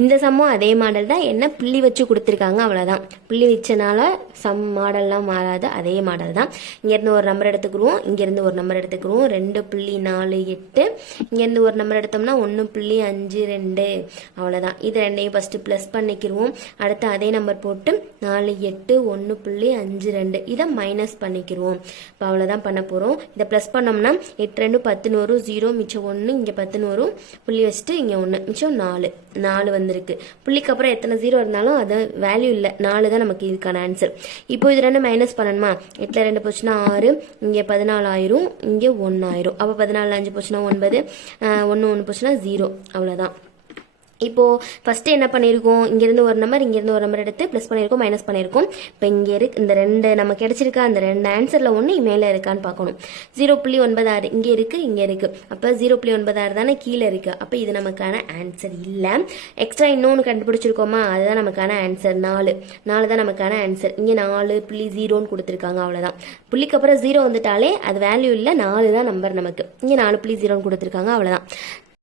இந்த சம்மும் அதே மாடல் தான், என்ன புள்ளி வச்சு கொடுத்துருக்காங்க அவ்வளோதான். புள்ளி வச்சனால சம் மாடல்லாம் மாறாது, அதே மாடல் தான். இங்கேருந்து ஒரு நம்பர் எடுத்துக்கிடுவோம், இங்கேருந்து ஒரு நம்பர் எடுத்துக்கிடுவோம். 2.48. இங்கேருந்து ஒரு நம்பர் எடுத்தோம்னா 1.52. அவ்வளோதான். இது ரெண்டையும் ஃபஸ்ட்டு ப்ளஸ் பண்ணிக்கிடுவோம். அடுத்து அதே நம்பர் போட்டு 4 8 1.52. இதை மைனஸ் பண்ணிக்கிடுவோம். இப்போ அவ்வளோதான் பண்ண போகிறோம். இதை ப்ளஸ் பண்ணோம்னா 8 2 10 வரும், 0 மிச்சம் 1, இங்கே 10 வரும், புள்ளி வச்சுட்டு இங்கே 1 மிச்சம் 4 வந்திருக்கு. புள்ளிக்கு அப்புறம் எத்தனை 0 இருந்தாலும் அது வேல்யூ இல்லை, 4 தான் நமக்கு இதுக்கான ஆன்சர். இப்போ இது ரெண்டு மைனஸ் பண்ணணுமா? 8 2 போச்சுன்னா 6, இங்கே 14 ஆயிரும், இங்கே 1 ஆயிரும். அப்போ 14 5 போச்சுன்னா 9, 1 போச்சுன்னா 0. அவ்வளோதான். இப்போது ஃபஸ்ட்டு என்ன பண்ணியிருக்கோம், இங்கேருந்து ஒரு நம்பர் இங்கேருந்து ஒரு நம்பர் எடுத்து ப்ளஸ் பண்ணியிருக்கோம், மைனஸ் பண்ணியிருக்கோம். இப்போ இங்கே இந்த ரெண்டு நம்ம கிடச்சிருக்கா, அந்த ரெண்டு ஆன்சரில் ஒன்று மேலே இருக்கான்னு பார்க்கணும். 0.96 இங்கே இருக்குது, இங்கே இருக்குது. அப்போ 0.96 தானே கீழே இருக்குது. அப்போ இது நமக்கான ஆன்சர் இல்லை. எக்ஸ்ட்ரா இன்னொன்று கண்டுபிடிச்சிருக்கோமா, அதுதான் நமக்கான ஆன்சர். 4 தான் நமக்கான ஆன்சர். இங்கே 4.0ன்னு கொடுத்துருக்காங்க, அவ்வளோதான். புள்ளிக்கு அப்புறம் 0 வந்துட்டாலே அது வேல்யூ இல்லை, 4 தான் நம்பர் நமக்கு. இங்கே 4.0ன்னு கொடுத்துருக்காங்க, அவ்வளோதான்.